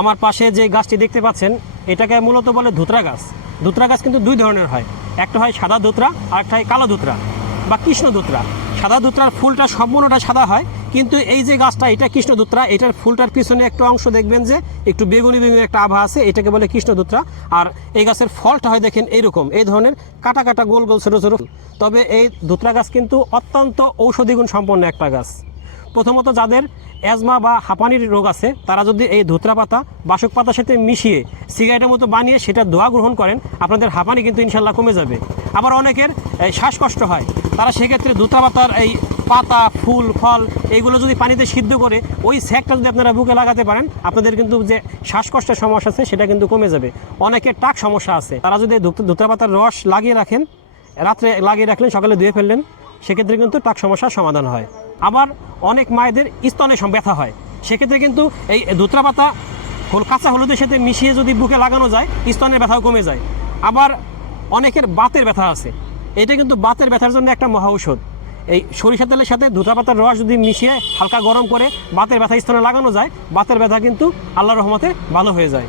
আমার পাশে যে গাছটি দেখতে পাচ্ছেন, এটাকে মূলত বলে ধুতরা গাছ। ধুতরা গাছ কিন্তু দুই ধরনের হয়। একটা হয় সাদা ধুতরা, আর একটা হয় কালো ধুতরা বা কৃষ্ণ ধুতরা। সাদা ধুতরার ফুলটা সম্পূর্ণটা সাদা হয়, কিন্তু এই যে গাছটা, এটা কৃষ্ণ ধুতরা। এটার ফুলটার পিছনে একটু অংশ দেখবেন যে একটু বেগুনি বেগুনি একটা আভা আছে, এটাকে বলে কৃষ্ণ ধুতরা। আর এই গাছের ফলটা হয় দেখেন এইরকম এই ধরনের কাটা কাটা গোল গোল ছোটো ছোটো। তবে এই ধুতরা গাছ কিন্তু অত্যন্ত ঔষধিগুণ সম্পন্ন একটা গাছ। প্রথমত যাদের অ্যাজমা বা হাঁপানির রোগ আছে, তারা যদি এই ধুতরা পাতা, বাসক পাতার সাথে মিশিয়ে সিগারেটের মতো বানিয়ে সেটা দোয়া গ্রহণ করেন, আপনাদের হাঁপানি কিন্তু ইনশাল্লাহ কমে যাবে। আবার অনেকের শ্বাসকষ্ট হয়, তারা সেক্ষেত্রে ধুতরা পাতার এই পাতা, ফুল, ফল এইগুলো যদি পানিতে সিদ্ধ করে, ওই স্যাকটা যদি আপনারা বুকে লাগাতে পারেন, আপনাদের কিন্তু যে শ্বাসকষ্টের সমস্যা আছে, সেটা কিন্তু কমে যাবে। অনেকের টাক সমস্যা আছে, তারা যদি ধুত- ধুতরা পাতার রস লাগিয়ে রাখেন, রাত্রে লাগিয়ে রাখলেন, সকালে ধুয়ে ফেললেন, সেক্ষেত্রে কিন্তু টাক সমস্যার সমাধান হয়। আবার অনেক মায়েদের স্তনে ব্যথা হয়। সেক্ষেত্রে কিন্তু এই ধুতরা পাতা কাঁচা হলুদের সাথে মিশিয়ে যদি বুকে লাগানো যায়, স্তনের ব্যথাও কমে যায়। আবার অনেকের বাতের ব্যথা আছে। এটা কিন্তু বাতের ব্যথার জন্য একটা মহা ঔষধ। এই সরিষা তেলের সাথে ধুতরা পাতার রস যদি মিশিয়ে হালকা গরম করে বাতের ব্যথা স্তনে লাগানো যায়, বাতের ব্যথা কিন্তু আল্লাহ রহমতে ভালো হয়ে যায়।